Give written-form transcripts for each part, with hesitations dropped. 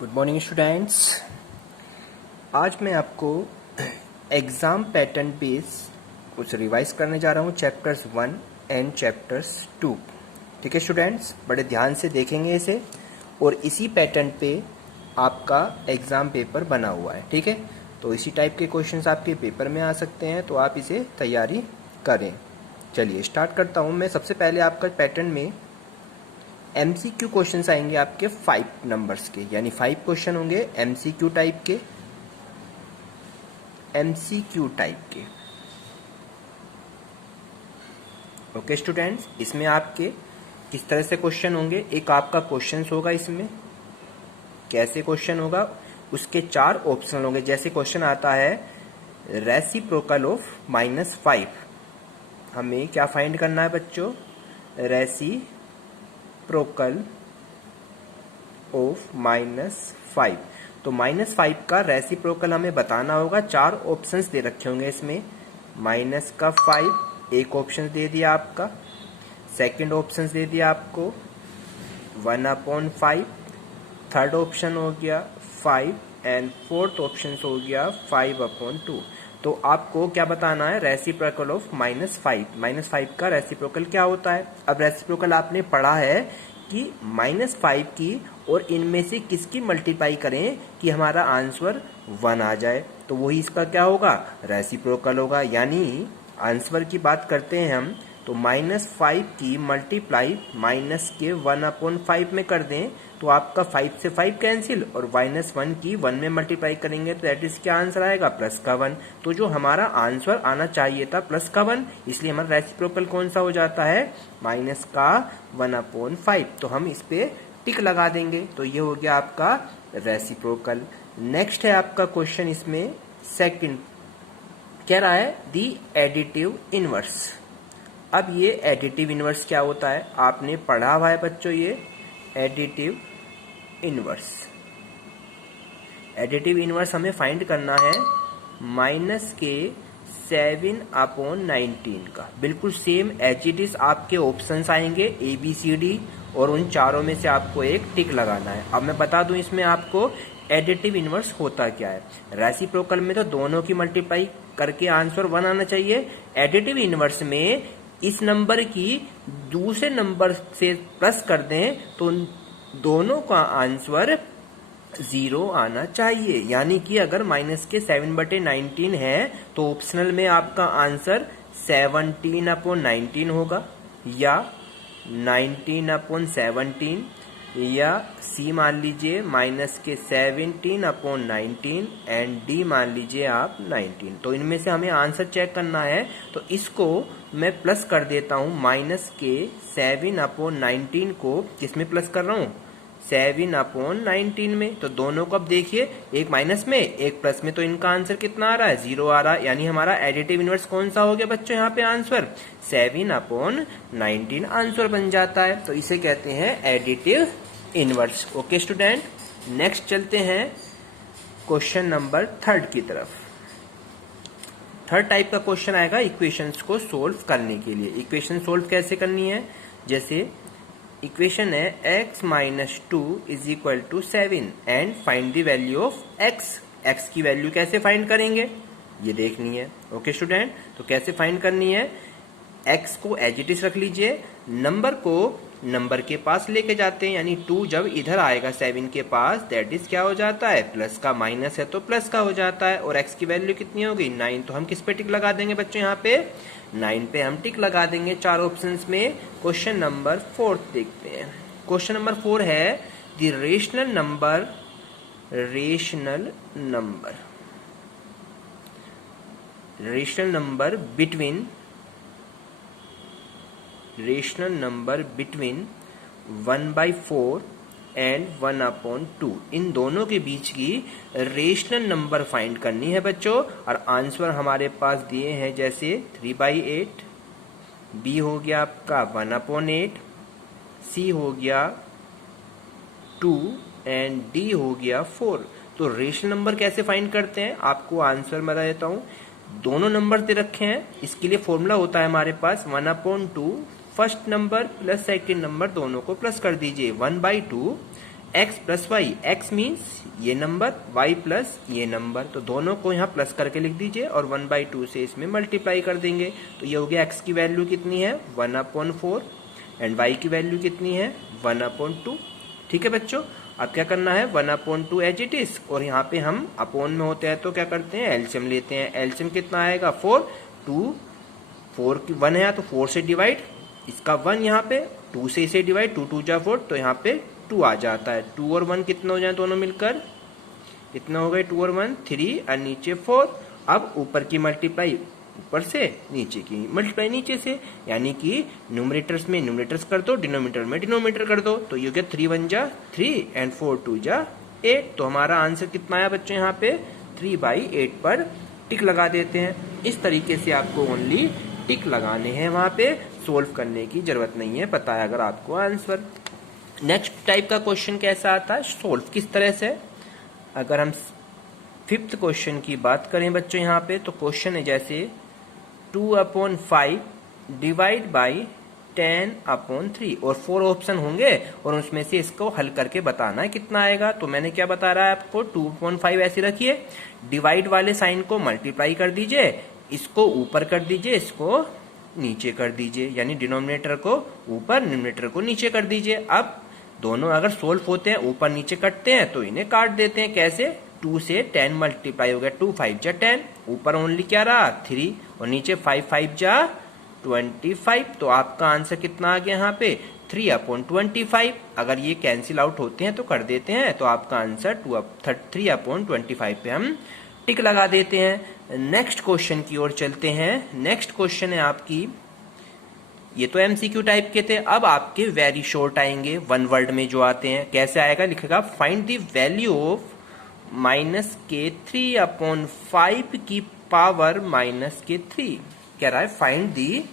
Good morning students. आज मैं आपको एग्ज़ाम पैटर्न बेस कुछ रिवाइज करने जा रहा हूँ, चैप्टर्स 1 एंड चैप्टर्स 2। ठीक है स्टूडेंट्स, बड़े ध्यान से देखेंगे इसे और इसी पैटर्न पे आपका एग्ज़ाम पेपर बना हुआ है। ठीक है, तो इसी टाइप के क्वेश्चंस आपके पेपर में आ सकते हैं, तो आप इसे तैयारी करें। चलिए स्टार्ट करता हूँ मैं। सबसे पहले आपका पैटर्न में MCQ क्वेश्चंस आएंगे आपके 5 नंबर्स के, यानी 5 क्वेश्चन होंगे MCQ टाइप के। ओके स्टूडेंट्स, इसमें आपके किस तरह से क्वेश्चन होंगे? एक आपका क्वेश्चंस होगा, इसमें कैसे क्वेश्चन होगा, उसके 4 ऑप्शन होंगे। जैसे क्वेश्चन आता है रेसिप्रोकल ऑफ -5, हमें क्या फाइंड करना है बच्चों? Reciprocal of -5। तो -5 का रेसिप्रोकल हमें बताना होगा। 4 ऑप्शंस दे रखे होंगे इसमें। -5 एक ऑप्शन दे दिया आपका, सेकंड ऑप्शन दे दिया आपको 1/5, थर्ड ऑप्शन हो गया 5 एंड फोर्थ ऑप्शन हो गया 5/2। तो आपको क्या बताना है? Reciprocal of -5। -5 का रेसिप्रोकल क्या होता है? अब रेसिप्रोकल आपने पढ़ा है कि -5 की और इनमें से किसकी मल्टीप्लाई करें कि हमारा आंसर 1 आ जाए, तो वही इसका क्या होगा? रेसिप्रोकल होगा। यानी आंसर की बात करते हैं हम, तो -5 की मल्टीप्लाई माइनस के 1/5 में कर दें तो आपका 5 से 5 कैंसिल, और -1 की 1 में मल्टीप्लाई करेंगे तो दैट इज क्या आंसर आएगा? +1। तो जो हमारा आंसर आना चाहिए था +1, इसलिए हमारा रेसिप्रोकल कौन सा हो जाता है? -1/5। तो हम इस पे टिक लगा देंगे। तो ये हो गया आपका रेसिप्रोकल। नेक्स्ट है आपका क्वेश्चन, इसमें सेकंड कह रहा है दी एडिटिव इनवर्स। अब ये एडिटिव इनवर्स क्या होता है? आपने पढ़ा हुआ है बच्चों ये एडिटिव इनवर्स। एडिटिव इनवर्स हमें फाइंड करना है -7/19 का। बिल्कुल सेम एज इट इज आपके ऑप्शंस आएंगे ABCD, और उन चारों में से आपको एक टिक लगाना है। अब मैं बता दूं इसमें आपको एडिटिव इनवर्स होता क्या है। रेसिप्रोकल में तो दोनों की मल्टीप्लाई करके आंसर 1 आना चाहिए। एडिटिव इनवर्स में इस नंबर की दूसरे नंबर से प्लस कर दें तो दोनों का आंसर 0 आना चाहिए। यानी कि अगर -7/19 है तो ऑप्शनल में आपका आंसर 17/19 होगा, या 19/17, या C मान लीजिए -17/19 एंड D मान लीजिए आप 19। तो इनमें से हमें आंसर चेक करना है, तो इसको मैं प्लस कर देता हूं। -7/19 को किसमें प्लस कर रहा हूं? 7/19 में। तो दोनों को अब देखिए, एक माइनस में एक प्लस में, तो इनका आंसर कितना आ रहा है? 0 आ रहा है। यानी हमारा एडिटिव इनवर्स कौन सा हो गया बच्चों? यहाँ पे आंसर 7/19 आंसर बन जाता है। तो इसे कहते हैं additive inverse. Okay student, next चलते हैं क्वेश्चन नंबर 3 की तरफ। थर्ड टाइप का क्वेश्चन आएगा इक्वेशंस को सोल्व करने के लिए। इक्वेशन सोल्व कैसे करनी है? जैसे इक्वेशन है x - 2 = 7 and find the value of x। x की वैल्यू कैसे फाइंड करेंगे ये देखनी है। ओके स्टूडेंट, तो कैसे फाइंड करनी है? x को एज इट इज रख लीजिए, नंबर को नंबर के पास लेके जाते हैं, यानी 2 जब इधर आएगा 7 के पास, दैट इज क्या हो जाता है? प्लस का, माइनस है तो प्लस का हो जाता है। और x की वैल्यू कितनी होगी? 9। तो हम किस पे टिक लगा देंगे बच्चों? यहाँ पे 9 पे हम टिक लगा देंगे 4 ऑप्शंस में। क्वेश्चन नंबर 4 देखते हैं। क्वेश्चन नंबर 4 है the rational number between 1/4 and 1/2। इन दोनों के बीच की रेशनल नंबर फाइंड करनी है बच्चों। और आंसर हमारे पास दिए हैं जैसे 3/8, B हो गया आपका 1/8, C हो गया 2 एंड D हो गया 4। तो रेशनल नंबर कैसे फाइंड करते हैं? आपको आंसर बता देता हूं। दोनों नंबर दे रखे हैं, इसके लिए फॉर्मूला होता है हमारे पास 1/2, first number plus second number दोनों को प्लस कर दीजिए, 1/2 x plus y, x means ये नंबर, y प्लस ये नंबर, तो दोनों को यहाँ प्लस करके लिख दीजिए और 1/2 से इसमें मल्टीप्लाई कर देंगे। तो ये हो गया x की वैल्यू कितनी है 1/4 एंड y की वैल्यू कितनी है 1/2। ठीक है बच्चों, अब क्या करना है 1/2 एज इट इज, और यहाँ पे हम अपोन में होते हैं तो क्या करते हैं एलसीएम लेते हैं। एलसीएम कितना आएगा 4, 2 4 की 1 है तो 4 से डिवाइड, इसका 1 यहाँ पे 2 से इसे डिवाइड, 2 2 जा 4, तो यहाँ पे 2 आ जाता है। 2 और 1 कितना हो जाए दोनों मिलकर, कितना हो गए 2 और 1 3 और नीचे 4। अब ऊपर की मल्टीप्लाई ऊपर से, नीचे की मल्टीप्लाई नीचे से, यानी कि न्यूमरेटर्स में न्यूमरेटर्स कर दो, डिनोमिनेटर में डिनोमिनेटर कर दो। तो ये क्या 3 1 जा 3 एंड 4 2 जा 8। तो हमारा आंसर कितना आया बच्चों यहाँ पे 3/8 पर टिक लगा देते हैं। इस तरीके से आपको ओनली टिक लगाने हैं, वहां पे सोल्व करने की जरूरत नहीं है, पता है अगर आपको आंसर। नेक्स्ट टाइप का क्वेश्चन कैसा आता है, सोल्व किस तरह से। अगर हम 5th क्वेश्चन की बात करें बच्चों यहाँ पे, तो क्वेश्चन है जैसे 2/5 डिवाइड बाई 10/3 और 4 ऑप्शन होंगे और उसमें से इसको हल करके बताना है कितना आएगा। तो मैंने क्या बता रहा है आपको 2/5 ऐसे रखिए, डिवाइड वाले साइन को मल्टीप्लाई कर दीजिए, इसको ऊपर कर दीजिए, इसको नीचे कर दीजिए, यानी डिनोमिनेटर को ऊपर न्यूमरेटर को नीचे कर दीजिए। अब दोनों अगर सोल्व होते हैं ऊपर नीचे कटते हैं तो इन्हें काट देते हैं। कैसे 2 से 10 मल्टीप्लाई हो गया, 2 5 जा 10, ऊपर ओनली क्या रहा 3 और नीचे 5 5 जा 25। तो आपका आंसर कितना आ गया यहाँ पे 3/25। अगर ये कैंसिल आउट होते हैं तो कर देते हैं, तो आपका आंसर 3/25 पे हम टिक लगा देते हैं। नेक्स्ट क्वेश्चन की ओर चलते हैं। नेक्स्ट क्वेश्चन है आपकी, ये तो एमसीक्यू टाइप के थे, अब आपके वेरी शॉर्ट आएंगे, 1 वर्ड में जो आते हैं। कैसे आएगा, लिखेगा फाइंड द वैल्यू ऑफ -3/5 की पावर -3। कह रहा है फाइंड दी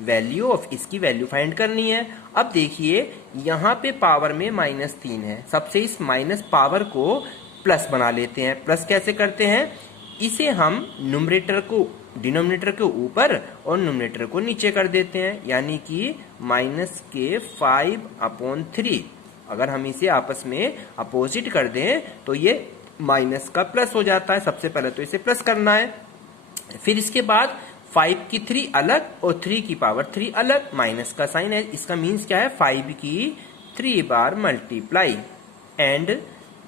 वैल्यू ऑफ, इसकी वैल्यू फाइंड करनी है। अब देखिए यहाँ पे पावर में -3 है, सबसे इस माइनस पावर को प्लस बना लेते हैं। प्लस कैसे करते हैं, इसे हम न्यूमरेटर को डिनोमिनेटर के ऊपर और न्यूमरेटर को नीचे कर देते हैं, यानी कि -5/3। अगर हम इसे आपस में अपोजिट कर दें तो ये माइनस का प्लस हो जाता है। सबसे पहले तो इसे प्लस करना है, फिर इसके बाद 5 की 3 अलग और 3 की पावर 3 अलग, माइनस का साइन है, इसका मीन्स क्या है 5 की 3 बार मल्टीप्लाई एंड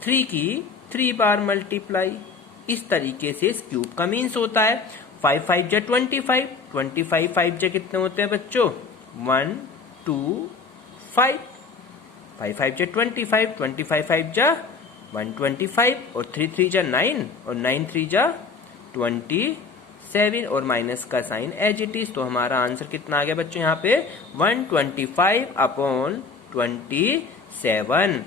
3 की 3 बार मल्टीप्लाई। इस तरीके से इस क्यूब का मीन्स होता है 5 5 जा 25, 25 5 जा कितने होते हैं बच्चों 1 2 5, 5 5 जा 25, 25 5 जा 125 और 3 3 जा 9 और 9 3 जा 27 और माइनस का साइन एज इट इज। तो हमारा आंसर कितना आ गया बच्चों यहाँ पे 125/27।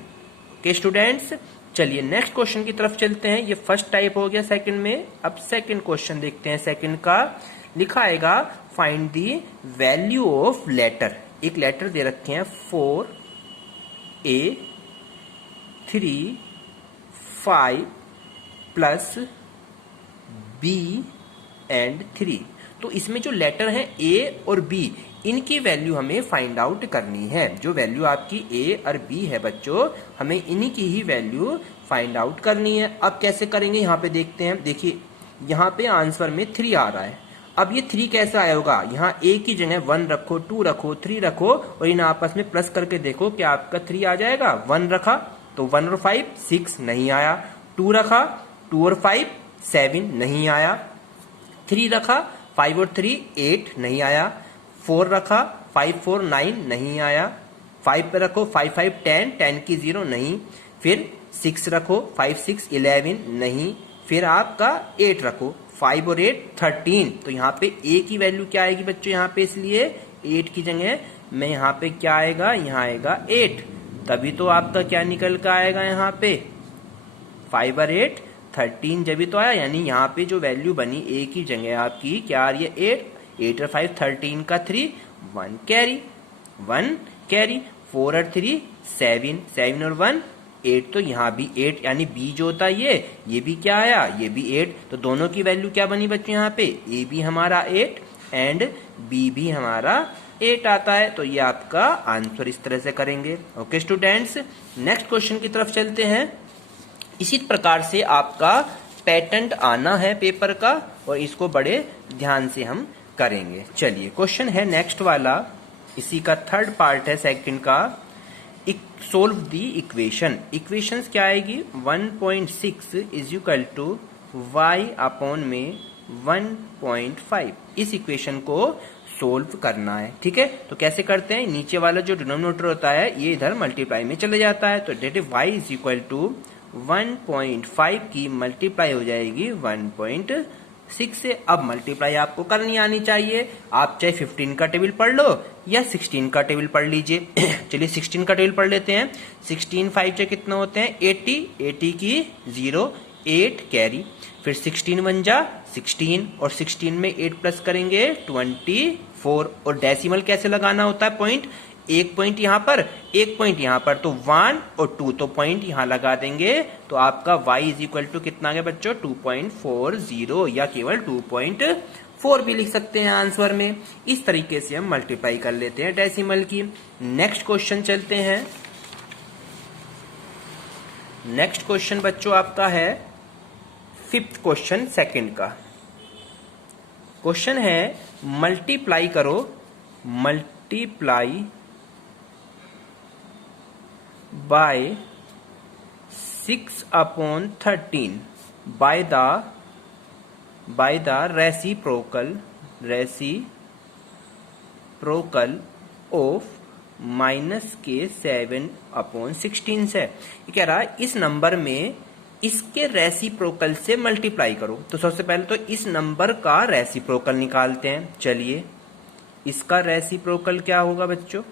ओके स्टूडेंट्स, चलिए नेक्स्ट क्वेश्चन की तरफ चलते हैं। ये फर्स्ट टाइप हो गया सेकंड में। अब सेकंड क्वेश्चन देखते हैं। सेकंड का लिखा आएगा find the value of letter. एक लेटर दे रखे हैं 4A 3 5 प्लस B एंड 3। तो इसमें जो लेटर है A और B, इनकी वैल्यू हमें फाइंड आउट करनी है। जो वैल्यू आपकी A और B है बच्चों, हमें इन्हीं की ही वैल्यू फाइंड आउट करनी है। अब कैसे करेंगे यहाँ पे देखते हैं। देखिए यहाँ पे आंसर में 3 आ रहा है। अब ये 3 कैसे आया होगा, यहाँ A की जगह 1 रखो, 2 रखो, 3 रखो और इन आपस में प्लस करके देखो क्या आपका 3 आ जाएगा। 1 रखा तो 1 और 5 6 नहीं आया, 2 रखा 2 और 5 7 नहीं आया, 3 रखा 5 और 3 8 नहीं आया, 4 रखा 5 4 9 नहीं आया, 5 पे रखो 5 5 10 10 की 0 नहीं, फिर 6 रखो 5 6 11 नहीं, फिर आपका 8 रखो 5 और 8 13। तो यहाँ पे A की वैल्यू क्या आएगी बच्चों, यहाँ पे इसलिए 8 की जगह में यहाँ पे क्या आएगा, यहाँ आएगा 8। तभी तो आपका क्या निकल कर आएगा यहाँ पे 5 और 8 13 जब भी तो आया, यानी यहाँ पे जो वैल्यू बनी A की जगह आपकी क्या आ रही है 8 और 5 13 का 3 1 कैरी 4 और 3 7 7 और 1 8। तो यहाँ भी 8, यानी B जो होता है ये भी क्या आया, ये भी 8। तो दोनों की वैल्यू क्या बनी बच्चों यहाँ पे, A भी हमारा 8 एंड B भी हमारा 8 आता है। तो ये आपका आंसर इस तरह से करेंगे। ओके स्टूडेंट्स, नेक्स्ट क्वेश्चन की तरफ चलते हैं। इसी प्रकार से आपका पैटर्न आना है पेपर का, और इसको बड़े ध्यान से हम करेंगे। चलिए क्वेश्चन है नेक्स्ट वाला, इसी का थर्ड पार्ट है सेकंड का। Solve the equation. इक्वेशंस क्या आएगी, 1.6 is equal to y upon में 1.5। इस इक्वेशन को सोल्व करना है। ठीक है, तो कैसे करते हैं, नीचे वाला जो डिनोमिनेटर होता है ये इधर मल्टीप्लाई में चले जाता है। तो that y is equal to 1.5 की मल्टीप्लाई हो जाएगी 1.6 से। अब मल्टीप्लाई आपको करनी आनी चाहिए। आप चाहे 15 का टेबल पढ़ लो या 16 का टेबल पढ़ लीजिए। चलिए 16 का टेबल पढ़ लेते हैं। 16 5 से कितना होते हैं 80, 80 की 0, 8 कैरी, फिर 16 1 जा 16, और 16 में 8 प्लस करेंगे 24। और डेसिमल कैसे लगाना होता है, पॉइंट, एक पॉइंट यहाँ पर, एक पॉइंट यहाँ पर, तो 1 और 2, तो पॉइंट यहाँ लगा देंगे। तो आपका y इज इक्वल टू कितना आ गया बच्चों, 2.40, या केवल 2.4 भी लिख सकते हैं आंसर में। इस तरीके से हम मल्टीप्लाई कर लेते हैं डेसिमल की। नेक्स्ट क्वेश्चन चलते हैं। नेक्स्ट क्वेश्चन बच्चों आपका है फिफ्थ क्वेश्चन सेकंड का। क्वेश्चन है मल्टीप्लाई करो, multiply by 6/13 by the reciprocal of -7/16 से। ये कह रहा है इस नंबर में इसके रेसिप्रोकल से मल्टीप्लाई करो। तो सबसे पहले तो इस नंबर का रेसिप्रोकल निकालते हैं। चलिए, इसका रेसिप्रोकल क्या होगा बच्चों,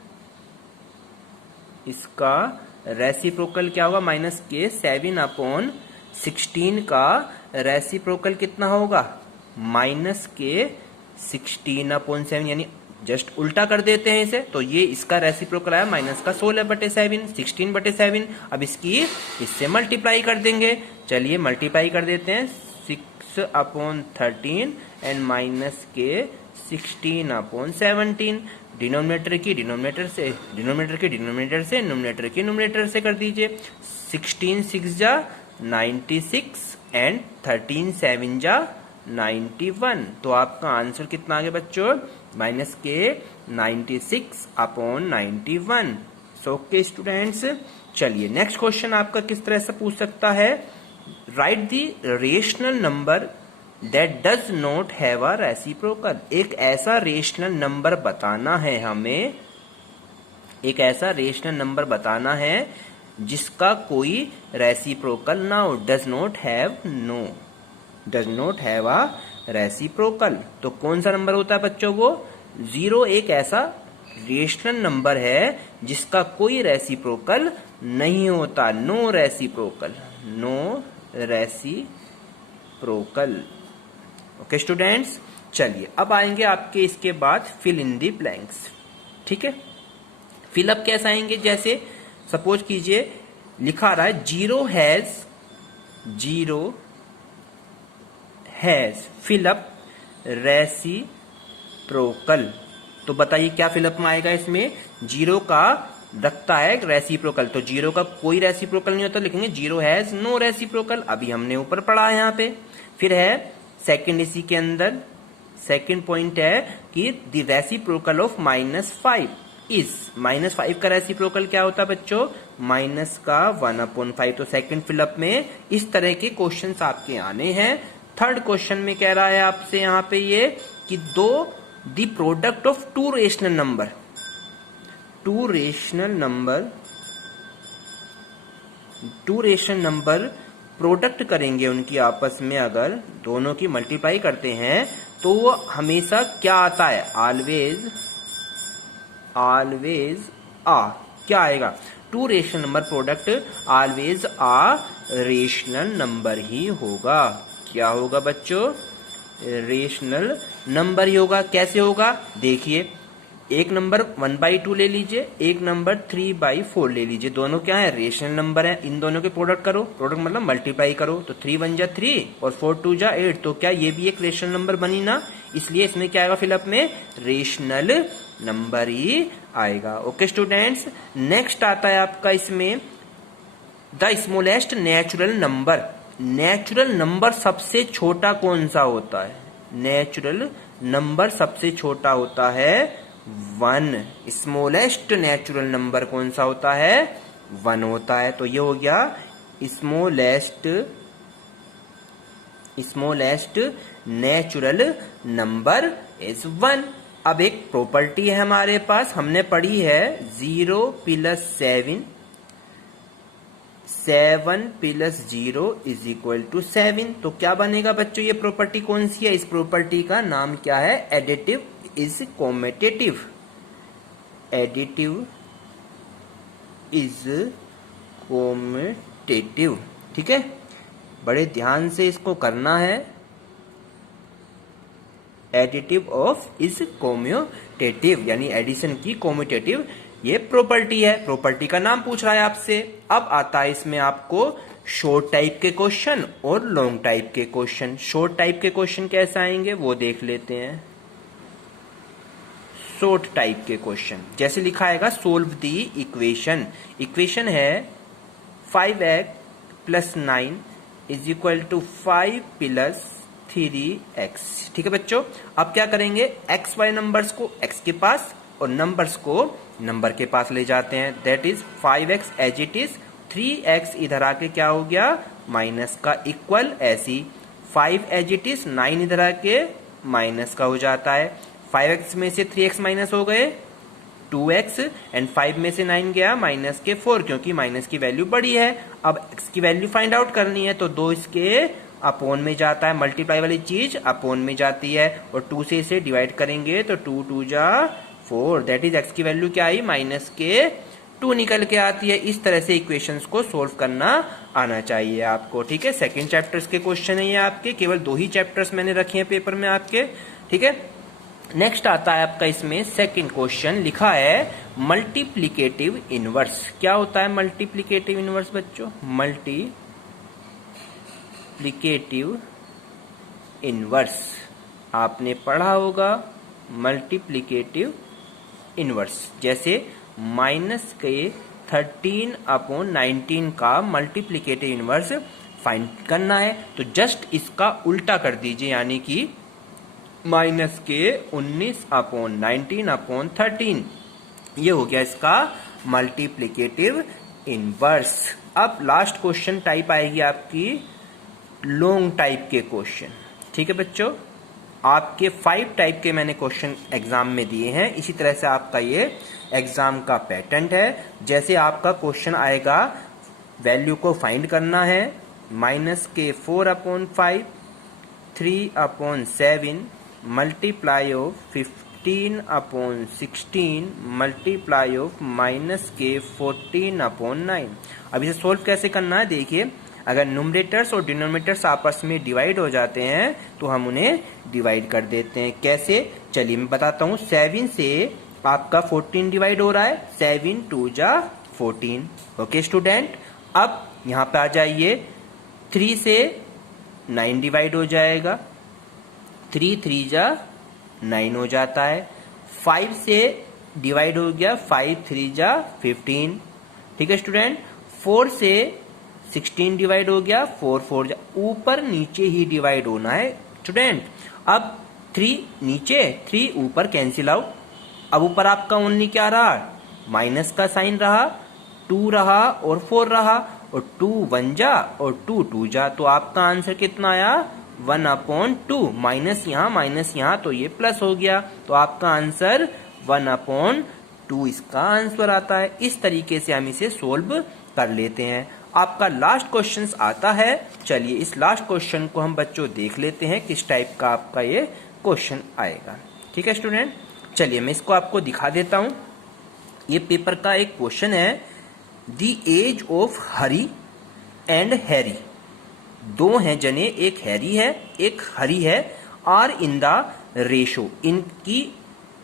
इसका रेसिप्रोकल क्या होगा, -7/16 का रेसिप्रोकल कितना होगा, -16/7, यानी जस्ट उल्टा कर देते हैं इसे। तो ये इसका रेसिप्रोकल आया -16/7, 16/7। अब इसकी इससे मल्टीप्लाई कर देंगे। चलिए मल्टीप्लाई कर देते हैं, 6/13 एंड -16/17। डिनोमिनेटर की डिनोमिनेटर से, डिनोमिनेटर की डिनोमिनेटर से, न्यूमरेटर की न्यूमरेटर से कर दीजिए। 16 6 जा 96 एंड 13 7 जा 91। तो आपका आंसर कितना आ गया बच्चों, -96/91। सो ओके स्टूडेंट्स, चलिए नेक्स्ट क्वेश्चन आपका किस तरह से पूछ सकता है, right the rational number that does not have a reciprocal। एक ऐसा रेशनल नंबर बताना है हमें, एक ऐसा रेशनल नंबर बताना है जिसका कोई रेसिप्रोकल ना हो। Does not have, no, does not have a reciprocal. तो कौन सा नंबर होता है बच्चों, वो 0 एक ऐसा रेशनल नंबर है जिसका कोई रेसिप्रोकल नहीं होता। No reciprocal, no reciprocal. Okay students, चलिए अब आएंगे आपके इसके बाद फिल इन दी ब्लैंक्स। ठीक है, फिलअप कैसे आएंगे, जैसे सपोज कीजिए लिखा रहा है 0 हैज फिलअप रेसिप्रोकल। तो बताइए क्या फिलअप में आएगा, इसमें 0 का रखता है रेसिप्रोकल। तो 0 का कोई रेसिप्रोकल नहीं होता, लिखेंगे 0 हैज नो रेसिप्रोकल। अभी हमने ऊपर पढ़ा है यहाँ पे। फिर है सेकंड, इसी के अंदर सेकंड पॉइंट है कि द रेसिप्रोकल ऑफ -5 इज, -5 का रेसिप्रोकल क्या होता है बच्चों, माइनस का 1/5। तो सेकंड फिलअप में इस तरह के क्वेश्चंस आपके आने हैं। थर्ड क्वेश्चन में कह रहा है आपसे यहाँ पे ये कि the product of two rational number product करेंगे उनकी आपस में, अगर दोनों की मल्टीप्लाई करते हैं तो वो हमेशा क्या आता है, ऑलवेज आ, क्या आएगा, two rational number product always आ रेशनल नंबर ही होगा। क्या होगा बच्चों, रेशनल नंबर ही होगा। कैसे होगा, देखिए एक नंबर 1/2 ले लीजिए, एक नंबर 3/4 ले लीजिए। दोनों क्या है, रेशनल नंबर है। इन दोनों के प्रोडक्ट करो, प्रोडक्ट मतलब मल्टीप्लाई करो। तो 3 1 जा 3 और 4 2 जा 8। तो क्या ये भी एक रेशनल नंबर बनी ना, इसलिए इसमें क्या आएगा फिलअप में, रेशनल नंबर ही आएगा। ओके स्टूडेंट्स, नेक्स्ट आता है आपका इसमें the smallest natural number. Natural number सबसे छोटा कौन सा होता है? नेचुरल नंबर सबसे छोटा होता है 1। स्मॉलेस्ट नेचुरल नंबर कौन सा होता है? 1 होता है। तो ये हो गया स्मॉलेस्ट नेचुरल नंबर इज 1। अब एक प्रॉपर्टी है हमारे पास, हमने पढ़ी है 0 + 7, 7 + 0 = 7। तो क्या बनेगा बच्चों? ये प्रॉपर्टी कौन सी है? इस प्रॉपर्टी का नाम क्या है? Additive is commutative. Additive is commutative. ठीक है, बड़े ध्यान से इसको करना है। एडिटिव ऑफ इज कॉम्यूटेटिव, यानी एडिशन की कॉम्यूटेटिव ये प्रॉपर्टी है। प्रॉपर्टी का नाम पूछ रहा है आपसे। अब आता है इसमें आपको शॉर्ट टाइप के क्वेश्चन और लॉन्ग टाइप के क्वेश्चन। शॉर्ट टाइप के क्वेश्चन कैसे आएंगे वो देख लेते हैं। शॉर्ट टाइप के क्वेश्चन जैसे लिखा आएगा, सोल्व दी इक्वेशन। इक्वेशन है 5x + 9 = 5 + 3x। ठीक है बच्चों, अब क्या करेंगे? एक्स वाई नंबर्स को x के पास और नंबर्स को नंबर के पास ले जाते हैं। That is 5x as it is, 3x इधर आके क्या हो गया? माइनस का इक्वल। ऐसी 5 एज इट इज, 9 इधर आके माइनस का हो जाता है। 5x में से 3x माइनस हो गए 2x, एंड 5 में से 9 गया माइनस के 4, क्योंकि माइनस की वैल्यू बड़ी है। अब x की वैल्यू फाइंड आउट करनी है, तो 2 इसके अपोन में जाता है, मल्टीप्लाई वाली चीज अपोन में जाती है, और 2 से इसे डिवाइड करेंगे तो 2 2 जा 4। दैट इज x की वैल्यू क्या आई? माइनस के 2 निकल के आती है। इस तरह से इक्वेशंस को सोल्व करना आना चाहिए आपको। ठीक है, सेकंड चैप्टर्स के क्वेश्चन है ये आपके, केवल 2 ही चैप्टर्स मैंने रखे हैं पेपर में आपके। ठीक है, नेक्स्ट आता है आपका इसमें सेकंड क्वेश्चन, लिखा है मल्टीप्लिकेटिव इनवर्स। क्या होता है मल्टीप्लिकेटिव इनवर्स बच्चों? मल्टीप्लिकेटिव इनवर्स आपने पढ़ा होगा। मल्टीप्लिकेटिव इनवर्स जैसे -13/19 का मल्टीप्लिकेटिव इनवर्स फाइंड करना है, तो जस्ट इसका उल्टा कर दीजिए, यानी कि -19/19/13। ये हो गया इसका मल्टीप्लिकेटिव इनवर्स। अब लास्ट क्वेश्चन टाइप आएगी आपकी लॉन्ग टाइप के क्वेश्चन। ठीक है बच्चों, आपके 5 टाइप के मैंने क्वेश्चन एग्जाम में दिए हैं। इसी तरह से आपका ये एग्जाम का पैटर्न है। जैसे आपका क्वेश्चन आएगा, वैल्यू को फाइंड करना है, -4/5, 3/7 मल्टीप्लाई ऑफ 15/16 मल्टीप्लाई ऑफ -14/9। अब इसे सोल्व कैसे करना है देखिए, अगर न्यूमरेटर्स और डिनोमिनेटर्स आपस में डिवाइड हो जाते हैं तो हम उन्हें डिवाइड कर देते हैं। कैसे? चलिए मैं बताता हूँ। 7 से आपका 14 डिवाइड हो रहा है, 7 2 जा 14। ओके स्टूडेंट, अब यहाँ पे आ जाइए, 3 से 9 डिवाइड हो जाएगा, 3 3 जा 9 हो जाता है। 5 से डिवाइड हो गया, 5 3 जा 15। ठीक है स्टूडेंट, 4 से 16 डिवाइड हो गया, 4 4 जा, ऊपर नीचे ही डिवाइड होना है स्टूडेंट। अब 3 नीचे, 3 ऊपर कैंसिल आउट। अब ऊपर आपका ओनली क्या रहा? माइनस का साइन रहा, 2 रहा और 4 रहा, और 2 1 जा और 2 2 जा, तो आपका आंसर कितना आया? 1/2। माइनस यहाँ तो ये प्लस हो गया, तो आपका आंसर 1/2 इसका आंसर आता है। इस तरीके से हम इसे सोल्व कर लेते हैं। आपका लास्ट क्वेश्चन आता है, चलिए इस लास्ट क्वेश्चन को हम बच्चों देख लेते हैं किस टाइप का आपका ये क्वेश्चन आएगा। ठीक है स्टूडेंट, चलिए मैं इसको आपको दिखा देता हूं। ये पेपर का एक क्वेश्चन है, the age of Hari and Harry. 2 हैं जने, एक हैरी है एक हरी है, आर इन द रेशो। इनकी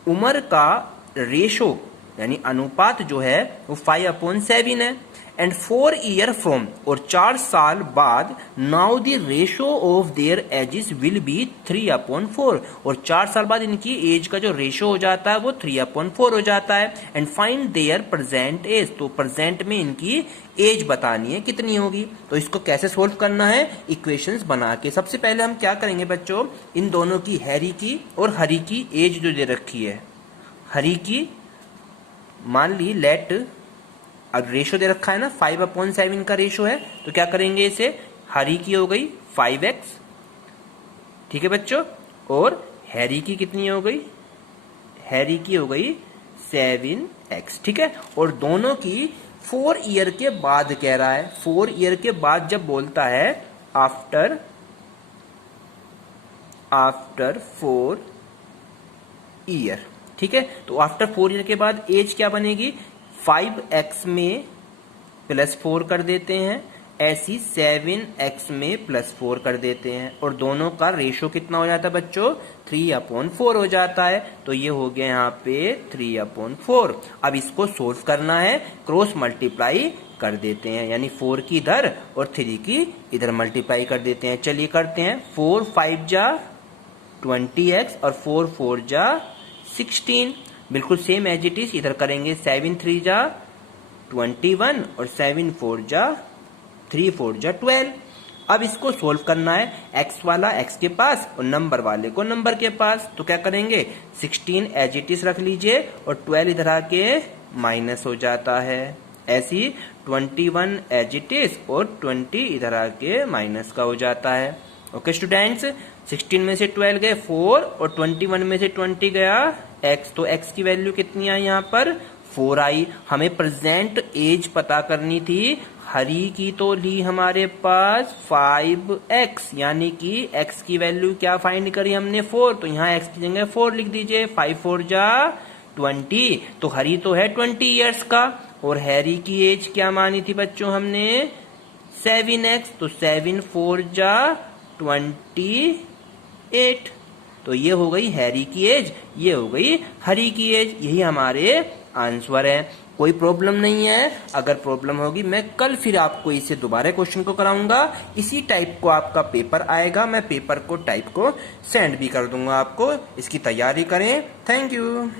उम्र का रेशो यानी अनुपात जो है वो 5/7 है। एंड 4 ईयर फ्रॉम, और 4 साल बाद, now the ratio of their edges will be 3/4, और 4 साल बाद इनकी एज का जो रेशो हो जाता है वो 3/4 हो जाता है। And find their present age, तो प्रेजेंट में इनकी एज बतानी है कितनी होगी। तो इसको कैसे सोल्व करना है, इक्वेशंस बना के। सबसे पहले हम क्या करेंगे बच्चों, इन दोनों की, हैरी की और हरी की एज जो दे रखी है, हरी की मान ली लेट, अब रेशो दे रखा है ना 5/7 का रेशो है, तो क्या करेंगे इसे, हरी की हो गई 5x, ठीक है बच्चों, और हैरी की कितनी हो गई, हैरी की हो गई 7x, ठीक है। और दोनों की 4 ईयर के बाद कह रहा है, 4 ईयर के बाद जब बोलता है आफ्टर 4 ईयर, ठीक है। तो आफ्टर 4 ईयर के बाद एज क्या बनेगी, 5x में +4 कर देते हैं, ऐसी 7x में +4 कर देते हैं, और दोनों का रेशो कितना हो जाता है बच्चों, 3/4 हो जाता है। तो ये हो गया यहाँ पे 3/4। अब इसको सोल्व करना है, क्रॉस मल्टीप्लाई कर देते हैं, यानी 4 की इधर और 3 की इधर मल्टीप्लाई कर देते हैं। चलिए करते हैं, 4 5 जा 20x और 4 4 जा 16, बिल्कुल सेम एज इट इज। इधर करेंगे 7 3 जा 21 और 7 4 जा 3 4 जा 12। अब इसको सोल्व करना है, x वाला x के पास और नंबर वाले को नंबर के पास। तो क्या करेंगे, 16 एज इट इज रख लीजिए और 12 इधर आके माइनस हो जाता है, ऐसी 21 एज इट इज और 20 इधर आके माइनस का हो जाता है। ओके स्टूडेंट्स, 16 में से 12 गए 4 और 21 में से 20 गया x, तो x की वैल्यू कितनी आई यहाँ पर, 4 आई। हमें प्रेजेंट एज पता करनी थी, हरी की तो ली हमारे पास 5x, यानी कि x की वैल्यू क्या फाइंड करी हमने, 4, तो यहाँ x की जगह 4 लिख दीजिए, 5 4 जा 20, तो हरी तो है 20 ईयर्स का, और हैरी की एज क्या मानी थी बच्चों हमने, 7x, तो 7 4 जा 28। तो ये हो गई हैरी की एज, ये हो गई हरी की एज, यही हमारे आंसर है। कोई प्रॉब्लम नहीं है, अगर प्रॉब्लम होगी मैं कल फिर आपको इसे दोबारा क्वेश्चन को कराऊंगा। इसी टाइप को आपका पेपर आएगा, मैं पेपर को टाइप को सेंड भी कर दूंगा आपको, इसकी तैयारी करें। Thank you.